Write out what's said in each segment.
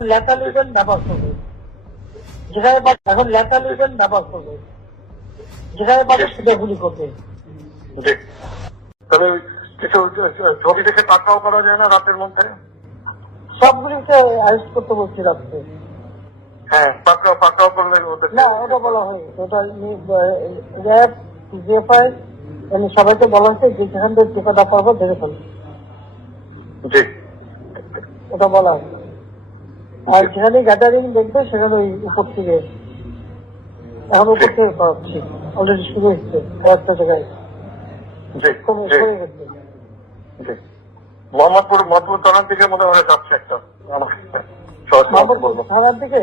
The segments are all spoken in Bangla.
লেখা লিখবেন ব্যবহার করবে, যেখানে এখন লেখা লিখবেন ব্যবহার করবে, যেখানে পাবে সেটা গুলি করবে। তবে কিছু ছবি দেখে পাকড়াও করা যায় না রাতের মধ্যে? সবগুলিকে অ্যারেস্ট করতে বলছি রাত্রে। হ্যাঁ, পাকড়াও করলে না, ওটা বলা হয়নি, ওটা র্যাব জিএফআই সবাইকে বলা হয়েছে যে যেখান থেকে টিকাটা পারবো ধরে ফেলবে, জি ওটা বলা হয়েছে। আর যেখানে গ্যাদারিং দেখবে সেখানে ওই উপর থেকে, এখন উপর থেকে করাচ্ছি, অলরেডি শুরু হচ্ছে কয়েকটা জায়গায় জি কমে জি গেছে। জি মোহাম্মদপুর থানার দিকে মনে হয় যাচ্ছে একটা, আমাকে সহজ বলবো। থানার দিকে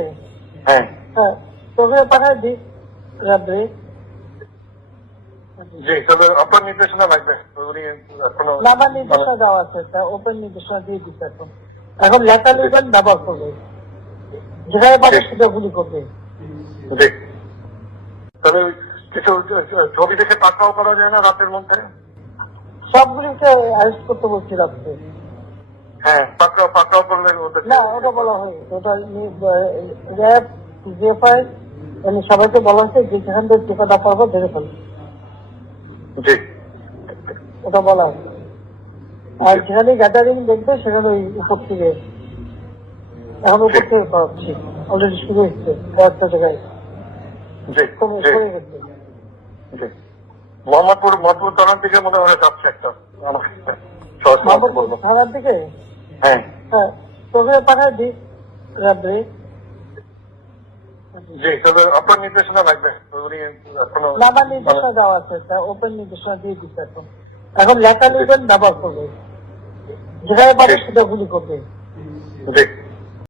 হ্যাঁ হ্যাঁ তোকে পাঠায় দিই রাত্রে। জি, তবে আপনার নির্দেশনা লাগবে, উনি এখনো নাম্বার নির্দেশনা দেওয়া আছে, ওপেন নির্দেশনা দিয়ে দিচ্ছে এখন। এখন লেখা লিখবেন ব্যবহার করবে, যেখানে পাবে সেটা গুলি করবে। জি, তবে কিছু ছবি দেখে পাকড়াও করা যায় না রাতের মধ্যে? সবগুলিকে অ্যারেস্ট করতে বলছি রাত্রে। হ্যাঁ, পাকড়াও করলে না, ওটা বলা হয়নি, ওটা র্যাব জিএফআই সবাইকে বলা হয়েছে যে যেখান থেকে টিকাটা পারবো ধরে ফেলবে, জি ওটা বলা হয়েছে। আর যেখানে গ্যাদারিং দেখবে সেখানে ওই উপর থেকে, এখন উপর থেকে করাচ্ছি, অলরেডি শুরু হচ্ছে কয়েকটা জায়গায় জি কমে জি গেছে। জি, মোহাম্মদপুর থানার দিকে মনে হয় যাচ্ছে একটা, আমাকে সহজ বলবো। থানার দিকে হ্যাঁ হ্যাঁ তোকে পাঠায় দিই রাত্রে। জি, তবে আপনার নির্দেশনা লাগবে, উনি এখনো নাম্বার নির্দেশনা দেওয়া আছে, ওপেন নির্দেশনা দিয়ে দিচ্ছে এখন। এখন লেখা লিখবেন ব্যবহার করবে, যেখানে পাবে সেটা গুলি করবে। জি